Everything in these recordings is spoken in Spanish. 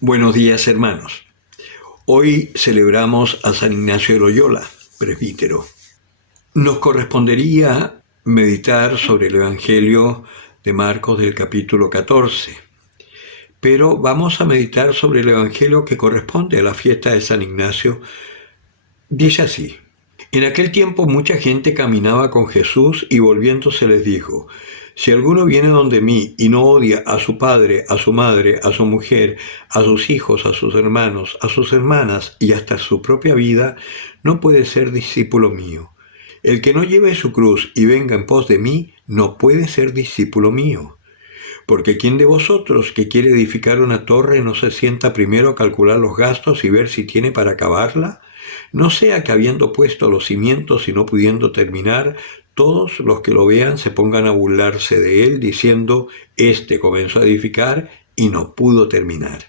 Buenos días, hermanos. Hoy celebramos a San Ignacio de Loyola, presbítero. Nos correspondería meditar sobre el Evangelio de Marcos del capítulo 14, pero vamos a meditar sobre el Evangelio que corresponde a la fiesta de San Ignacio. Dice así: en aquel tiempo mucha gente caminaba con Jesús y volviéndose les dijo: si alguno viene donde mí y no odia a su padre, a su madre, a su mujer, a sus hijos, a sus hermanos, a sus hermanas y hasta su propia vida, no puede ser discípulo mío. El que no lleve su cruz y venga en pos de mí, no puede ser discípulo mío. Porque ¿quién de vosotros que quiere edificar una torre no se sienta primero a calcular los gastos y ver si tiene para acabarla? No sea que habiendo puesto los cimientos y no pudiendo terminar, todos los que lo vean se pongan a burlarse de él, diciendo: este comenzó a edificar y no pudo terminar.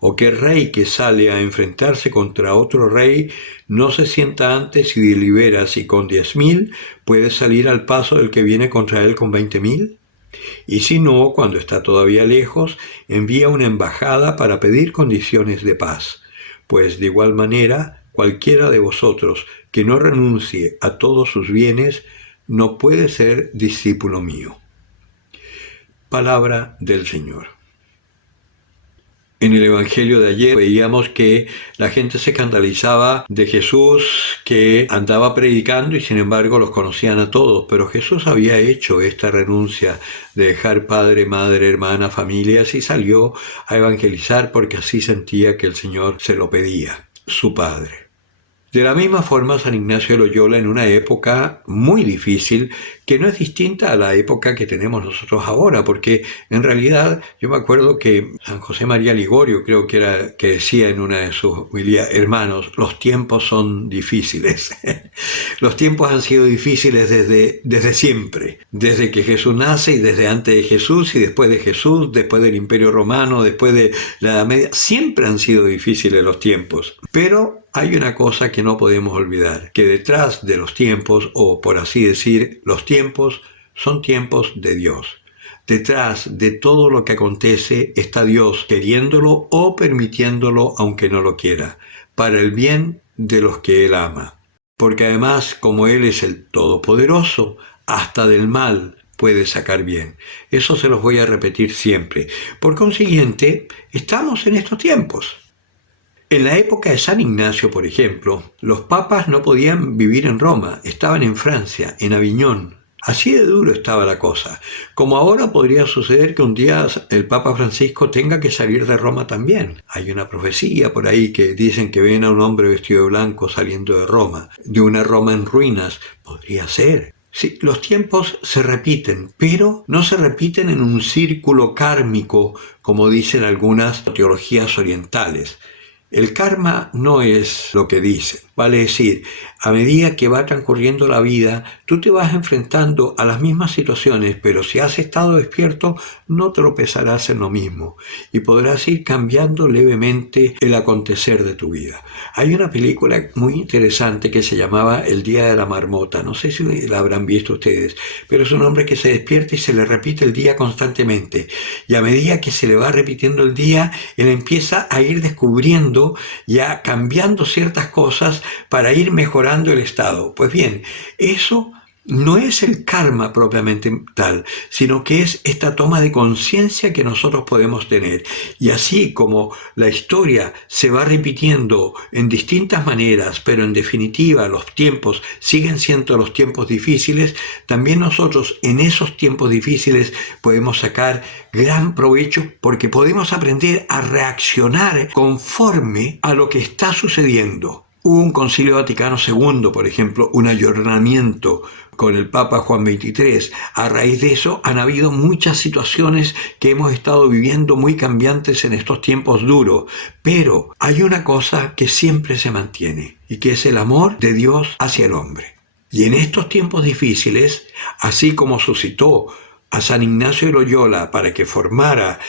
O qué rey que sale a enfrentarse contra otro rey no se sienta antes y delibera si con 10.000 puede salir al paso del que viene contra él con 20.000. Y si no, cuando está todavía lejos, envía una embajada para pedir condiciones de paz. Pues de igual manera, cualquiera de vosotros que no renuncie a todos sus bienes, no puede ser discípulo mío. Palabra del Señor. En el Evangelio de ayer veíamos que la gente se escandalizaba de Jesús, que andaba predicando y sin embargo los conocían a todos, pero Jesús había hecho esta renuncia de dejar padre, madre, hermana, familias y salió a evangelizar porque así sentía que el Señor se lo pedía, su Padre. De la misma forma, San Ignacio de Loyola, en una época muy difícil, que no es distinta a la época que tenemos nosotros ahora, porque en realidad yo me acuerdo que San José María Ligorio, creo que era, que decía en una de sus homilías: hermanos, los tiempos son difíciles. Los tiempos han sido difíciles desde siempre, desde que Jesús nace y desde antes de Jesús y después de Jesús, después del Imperio Romano, después de la Edad Media, siempre han sido difíciles los tiempos. Pero hay una cosa que no podemos olvidar, que detrás de los tiempos, o por así decir, los tiempos son tiempos de Dios. Detrás de todo lo que acontece está Dios, queriéndolo o permitiéndolo aunque no lo quiera, para el bien de los que Él ama. Porque además, como Él es el Todopoderoso, hasta del mal puede sacar bien. Eso se los voy a repetir siempre. Por consiguiente, estamos en estos tiempos. En la época de San Ignacio, por ejemplo, los papas no podían vivir en Roma, estaban en Francia, en Aviñón. Así de duro estaba la cosa. Como ahora podría suceder que un día el Papa Francisco tenga que salir de Roma también. Hay una profecía por ahí que dicen que ven a un hombre vestido de blanco saliendo de Roma, de una Roma en ruinas. Podría ser. Sí, los tiempos se repiten, pero no se repiten en un círculo kármico, como dicen algunas teologías orientales. El karma no es lo que dicen, vale decir, a medida que va transcurriendo la vida, tú te vas enfrentando a las mismas situaciones, pero si has estado despierto, no tropezarás en lo mismo y podrás ir cambiando levemente el acontecer de tu vida. Hay una película muy interesante que se llamaba El Día de la Marmota, no sé si la habrán visto ustedes, pero es un hombre que se despierta y se le repite el día constantemente, y a medida que se le va repitiendo el día, él empieza a ir descubriendo, ya cambiando ciertas cosas para ir mejorando el estado. Pues bien, eso no es el karma propiamente tal, sino que es esta toma de conciencia que nosotros podemos tener. Y así como la historia se va repitiendo en distintas maneras, pero en definitiva los tiempos siguen siendo los tiempos difíciles, también nosotros en esos tiempos difíciles podemos sacar gran provecho porque podemos aprender a reaccionar conforme a lo que está sucediendo. Hubo un Concilio Vaticano II, por ejemplo, un ayornamiento con el Papa Juan XXIII. A raíz de eso han habido muchas situaciones que hemos estado viviendo muy cambiantes en estos tiempos duros. Pero hay una cosa que siempre se mantiene y que es el amor de Dios hacia el hombre. Y en estos tiempos difíciles, así como suscitó a San Ignacio de Loyola para que formara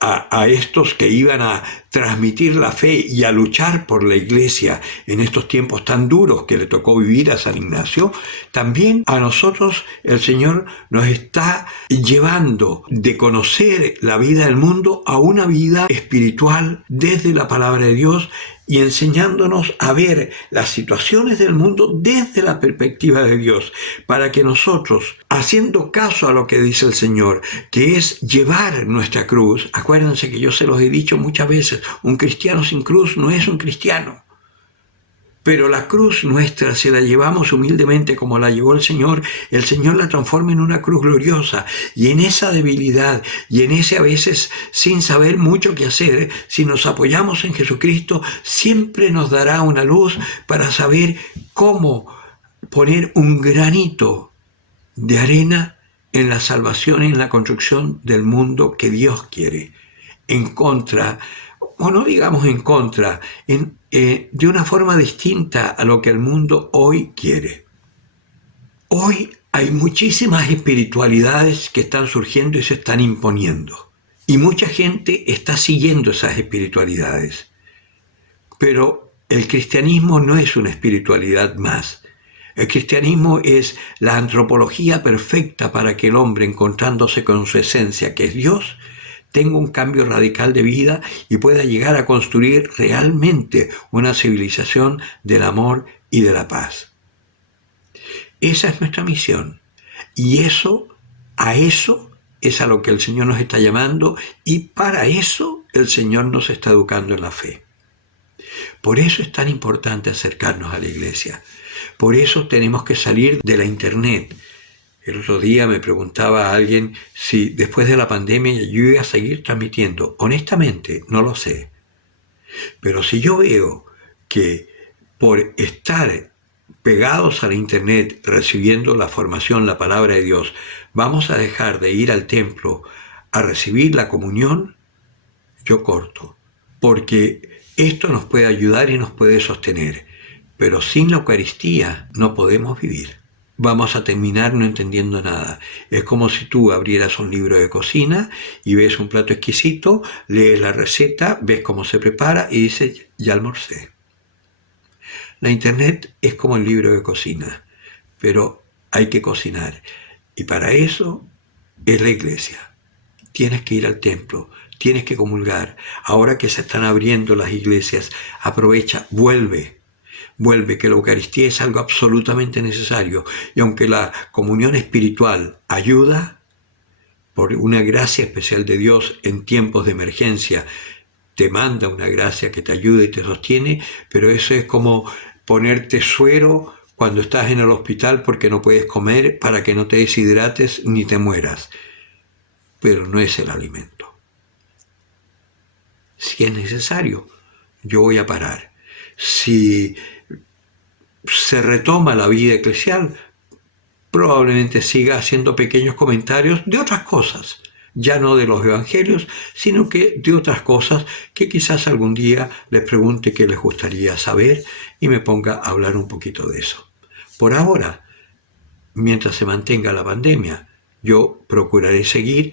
a estos que iban a transmitir la fe y a luchar por la iglesia en estos tiempos tan duros que le tocó vivir a San Ignacio, también a nosotros el Señor nos está llevando de conocer la vida del mundo a una vida espiritual desde la palabra de Dios y enseñándonos a ver las situaciones del mundo desde la perspectiva de Dios, para que nosotros, haciendo caso a lo que dice el Señor, que es llevar nuestra cruz, acuérdense que yo se los he dicho muchas veces, un cristiano sin cruz no es un cristiano. Pero la cruz nuestra, si la llevamos humildemente como la llevó el Señor la transforma en una cruz gloriosa. Y en esa debilidad y en ese a veces sin saber mucho qué hacer, si nos apoyamos en Jesucristo, siempre nos dará una luz para saber cómo poner un granito de arena en la salvación y en la construcción del mundo que Dios quiere. En contra, o no digamos en contra, de una forma distinta a lo que el mundo hoy quiere. Hoy hay muchísimas espiritualidades que están surgiendo y se están imponiendo. Y mucha gente está siguiendo esas espiritualidades. Pero el cristianismo no es una espiritualidad más. El cristianismo es la antropología perfecta para que el hombre, encontrándose con su esencia, que es Dios, tenga un cambio radical de vida y pueda llegar a construir realmente una civilización del amor y de la paz. Esa es nuestra misión. Y a eso es a lo que el Señor nos está llamando, y para eso el Señor nos está educando en la fe. Por eso es tan importante acercarnos a la iglesia. Por eso tenemos que salir de la internet. El otro día me preguntaba a alguien si después de la pandemia yo iba a seguir transmitiendo. Honestamente, no lo sé. Pero si yo veo que por estar pegados a la internet, recibiendo la formación, la palabra de Dios, vamos a dejar de ir al templo a recibir la comunión, yo corto. Porque esto nos puede ayudar y nos puede sostener. Pero sin la Eucaristía no podemos vivir. Vamos a terminar no entendiendo nada. Es como si tú abrieras un libro de cocina y ves un plato exquisito, lees la receta, ves cómo se prepara y dices, ya almorcé. La internet es como el libro de cocina, pero hay que cocinar. Y para eso es la iglesia. Tienes que ir al templo, tienes que comulgar. Ahora que se están abriendo las iglesias, aprovecha, vuelve, que la Eucaristía es algo absolutamente necesario. Y aunque la comunión espiritual ayuda, por una gracia especial de Dios en tiempos de emergencia, te manda una gracia que te ayuda y te sostiene, pero eso es como ponerte suero cuando estás en el hospital porque no puedes comer para que no te deshidrates ni te mueras. Pero no es el alimento. Si es necesario, yo voy a parar. Si se retoma la vida eclesial, probablemente siga haciendo pequeños comentarios de otras cosas, ya no de los evangelios, sino que de otras cosas que quizás algún día les pregunte qué les gustaría saber y me ponga a hablar un poquito de eso. Por ahora, mientras se mantenga la pandemia, yo procuraré seguir.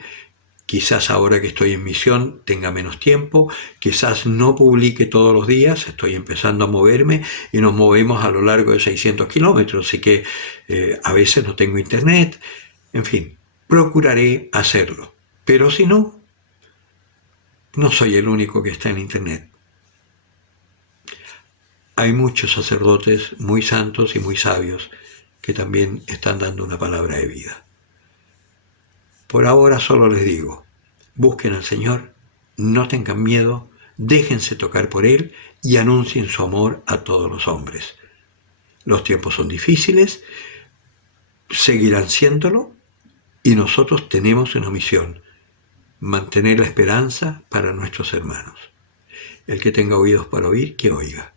Quizás ahora que estoy en misión tenga menos tiempo, quizás no publique todos los días, estoy empezando a moverme y nos movemos a lo largo de 600 kilómetros, así que a veces no tengo internet, en fin, procuraré hacerlo. Pero si no, no soy el único que está en internet. Hay muchos sacerdotes muy santos y muy sabios que también están dando una palabra de vida. Por ahora solo les digo, busquen al Señor, no tengan miedo, déjense tocar por Él y anuncien su amor a todos los hombres. Los tiempos son difíciles, seguirán siéndolo, y nosotros tenemos una misión, mantener la esperanza para nuestros hermanos. El que tenga oídos para oír, que oiga.